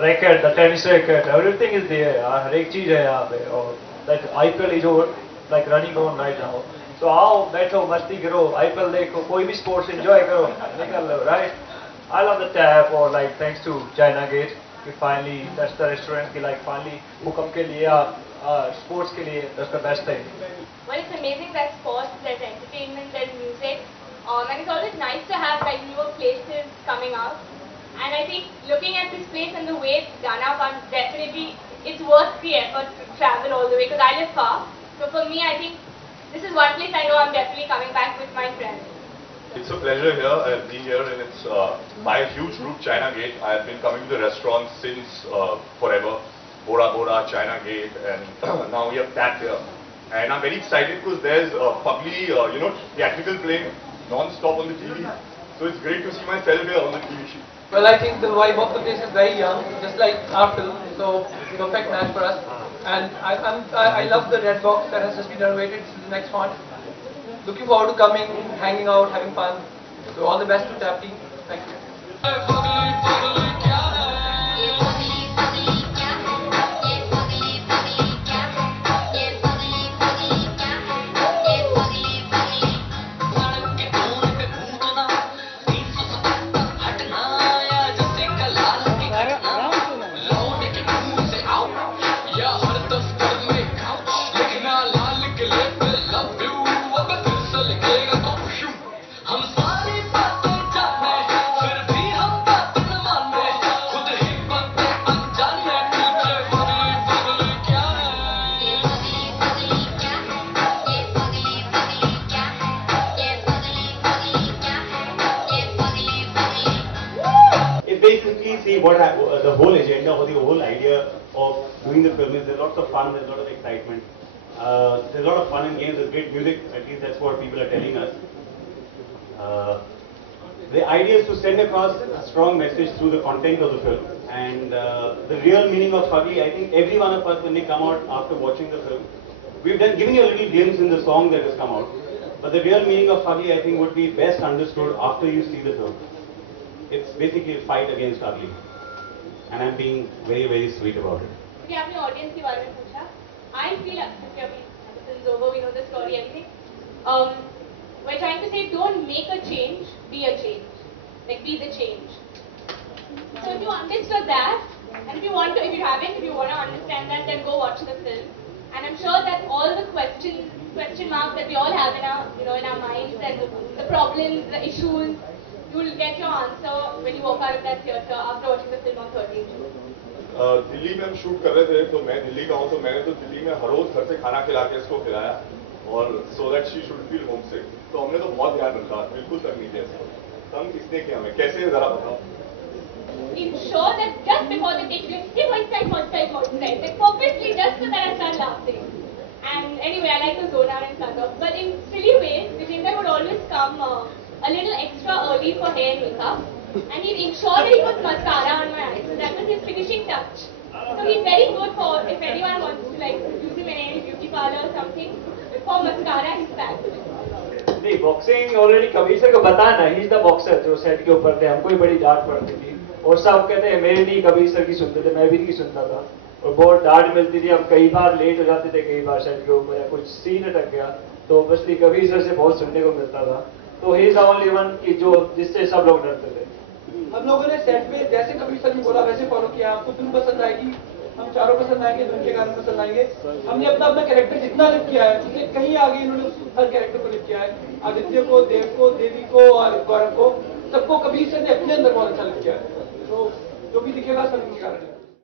racket, the tennis racket, everything is there. हर एक चीज है यहाँ पे और like IPL is over, like running on right now. So आओ बैठो मस्ती करो, IPL देखो, कोई भी sports enjoy करो, निकल लो, right? I love the tap or like thanks to China Gate कि finally that's the restaurant कि like finally भूकंप के लिए sports के लिए that's the best thing. Well, it's amazing that sports, there's entertainment, there's music, and it's always nice to have like newer places coming out. And I think looking at this place and the way it's done up, definitely it's worth the effort to travel all the way because I live far. So for me, I think this is one place I know I'm definitely coming back with my friends. It's a pleasure here. I've been here and it's by a huge route, China Gate. I've been coming to the restaurant since forever. Bora Bora, China Gate, and now we have Tap here. And I'm very excited because there's Pugly, theatrical playing non-stop on the TV. So it's great to see myself here on the TV shoot. Well, I think the vibe of the place is very young, just like our film, so perfect match for us. And I love the red box that has just been renovated. This is the next one. Looking forward to coming, hanging out, having fun. So all the best to Tap team. Thank you. Basically, see what the whole agenda or the whole idea of doing the film is there's lots of fun, there's a lot of excitement, there's a lot of fun and games, there's great music, at least that's what people are telling us. The idea is to send across a strong message through the content of the film, and the real meaning of Pugly, I think every one of us when they come out after watching the film, we've given you a little glimpse in the song that has come out, but the real meaning of Pugly I think would be best understood after you see the film. It's basically a fight against ugly, and I'm being very, very sweet about it. Okay, आपने audience के बारे में पूछा. I feel okay, the film's over, we know the story, everything. We're trying to say, don't make a change, be a change. Like, be the change. So if you understood that, and if you want to understand that, then go watch the film. And I'm sure that all the question marks that we all have in our minds, and the problems, the issues, you will get your answer when you walk out of that theatre after watching the film on 13th June. Delhi में हम shoot कर रहे थे तो मैं दिल्ली का हूँ तो मैंने तो दिल्ली में हर रोज घर से खाना खिला के इसको खिलाया और so that she should feel homesick. तो हमने तो बहुत ध्यान रखा, बिल्कुल तक नहीं किया इसको. तंग किसने किया हमें? कैसे जरा बताओ? Ensure that just before they take you, say one side, like purposely just so that I start laughing. And anyway, I like to zone out and cut off. But in silly ways, Vijender would always come a little extra early for hair and makeup, and he'd ensure that he puts mascara on my eyes. So that was his finishing touch. So he's very good for if anyone wants to like use him in any beauty parlor or something. For mascara, he's back. नहीं boxing already Kabir sir को बताया ना, he is the boxer जो set के ऊपर थे, हमको ही बड़ी डांट पड़ती थी और सब कहते हैं मेरे नहीं कबीर सर की सुनते थे, मैं भी नहीं सुनता था और बहुत डांट मिलती थी. हम कई बार लेट हो जाते थे, कई बार सेट के ऊपर या कुछ सीन अटक गया तो बस कबीर सर से बहुत सुनने को मिलता था. तो he is the only one की जो जिससे सब लोग डरते थे. हम लोगों ने सेट पे जैसे कबीर सर ने बोला वैसे फॉलो किया. आपको फिल्म पसंद आएगी, हम चारों पसंद आएंगे, धुन के गाने पसंद आएंगे. हमने अपना कैरेक्टर जितना लिख किया है उससे कहीं आगे इन्होंने हर कैरेक्टर को लिख किया है. आदित्य को, देव को, देवी को और गौरव को, सबको कबीर सर ने अपने अंदर बहुत अच्छा लिख किया है. तो जो भी दिखेगा सब इनके कारण है.